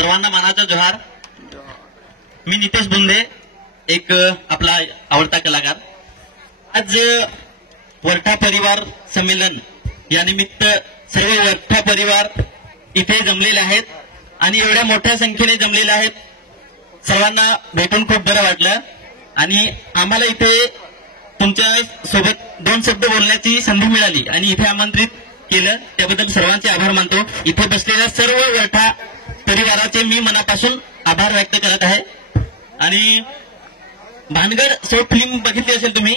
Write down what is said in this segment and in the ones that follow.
सर्वांना मानाचा जोहार। मी नितेश बुंदे, एक आपला आवडता कलाकार। आज वरठा परिवार संमेलन या निमित्त सर्व वरठा परिवार इथे जमलेले आहेत आणि एवढ्या मोठ्या संख्येने जमलेले आहेत। सर्वांना भेटून खूप बरं वाटलं आणि आम्हाला इथे तुमच्या सोबत दोन शब्द बोलण्याची संधी मिळाली आणि इथे आमंत्रित केलं, त्याबद्दल सर्वांचे आभार मानतो। इथे बसलेल्या सर्व वरठा परिवाराचे मी मनापासून आभार व्यक्त करत आहे। आणि भानगड शॉर्ट फिल्म बघितली असेल तुम्ही,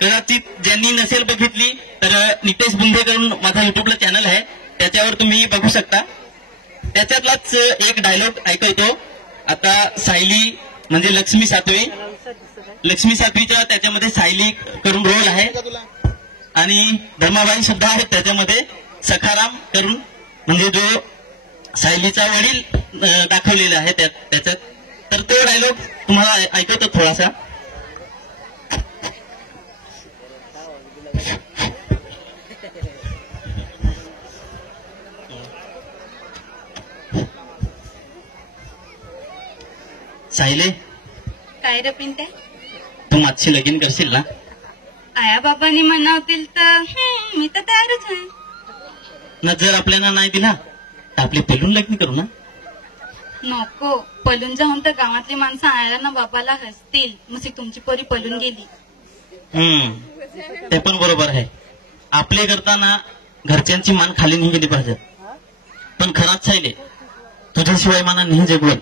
कदाचित ज्यांनी नसेल बघितली तर नितेश बुंदे करून माझा युट्यूबला चॅनल आहे, त्याच्यावर तुम्ही बघू शकता। त्याच्यातलाच एक डायलॉग ऐकवतो। आता सायली म्हणजे लक्ष्मी सातवीच्या त्याच्यामध्ये सायली करून रोल आहे आणि धर्माबाई सुद्धा आहेत त्याच्यामध्ये, सखाराम करून म्हणजे जो सायलीचा वडील दाखवलेला आहे त्याच्यात। तर तो डायलॉग तुम्हाला ऐकवतो थोडासा। सायले, काय रे पिंटे, तू माझी लगीन करशील ना? आया बाबांनी म्हणावतील तर मी तर तयारच आहे ना। जर आपल्याला नाही दिला तर आपले पेलून लग्न करू ना? नको, पलून जाऊन तर गावातली माणसं आया ना बाबाला हसतील, मग तुमची पोरी पलून गेली। ते पण बरोबर आहे। आपले करताना घरच्यांची मान खाली नाही गेली पाहिजे। पण खराच सायले, तुझ्याशिवाय माना नाही जगवल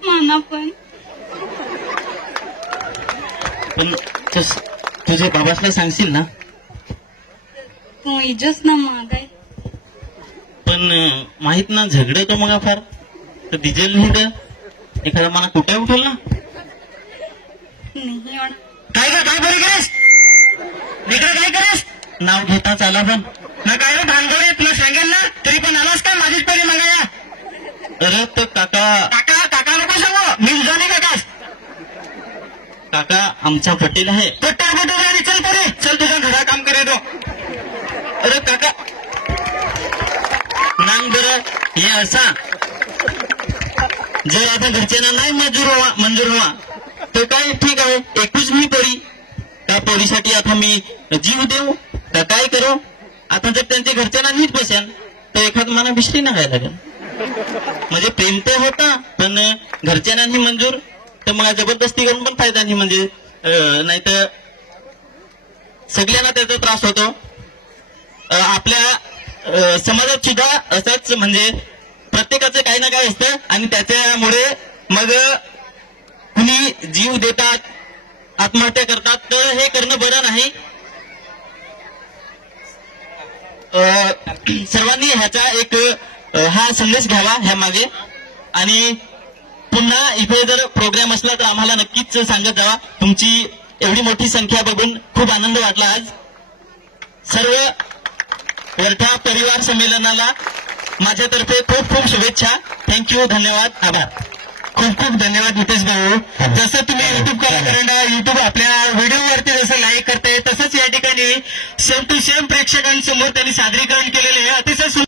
म्हणा। पण तुझे बाबासला सांगशील ना? तू इजोस ना मग आहे। पण माहित ना झगडतो मग फार तर डिझेल नाही तर एखादा मला कुठे उठेल ना? काय बरी केस काय करेस? नाव घेता चाला पण ना काय रे भानगडीत ना सांगेल ना तरी पण आलास का माझीच परी मागाया? अरे तो काका नको सांगू, मी उजाने काका आमचा पटेल आहे। चल तरी चल, तुझ्या घरा काम करे तो। अरे काका नांग बरं हे असा, जर आता घरच्यांना नाही मंजूर व्हा तर काय ठीक आहे, एकूच मी पोरी, त्या पोरीसाठी आता मी जीव देऊ का काय करू? आता जर त्यांच्या घरच्यांना नीट बसेल तर एखाद मला बिस्टी ना खायला लागेल। म्हणजे प्रेम तर होता पण घरच्यांना नाही मंजूर तर मला जबरदस्ती करून पण फायदा नाही, म्हणजे नाही तर सगळ्यांना त्याचा त्रास होतो। आपल्या समाजात सुद्धा असंच, म्हणजे प्रत्येकाचं काही ना काही असतं आणि त्याच्यामुळे मग कुणी जीव देतात, आत्महत्या करतात, तर हे करणं बरं नाही। सर्वांनी ह्याचा एक हा संदेश घ्यावा ह्या मागे, आणि पुन्हा इथे जर प्रोग्राम असला तर आम्हाला नक्कीच सांगत जावा। तुमची एवढी मोठी संख्या बघून खूप आनंद वाटला आज। सर्व वरठा परिवार संमेलनाला माझ्यातर्फे खूप खूप शुभेच्छा। थँक्यू, धन्यवाद, आभार। खूप खूप धन्यवाद नितेश भाऊ। जसं तुम्ही युट्यूब कलाकारांना युट्यूब आपल्या व्हिडिओवरती जसं लाईक करते, तसंच या ठिकाणी सेम टू सेम प्रेक्षकांसमोर त्यांनी सादरीकरण केलेले आहे। अतिशय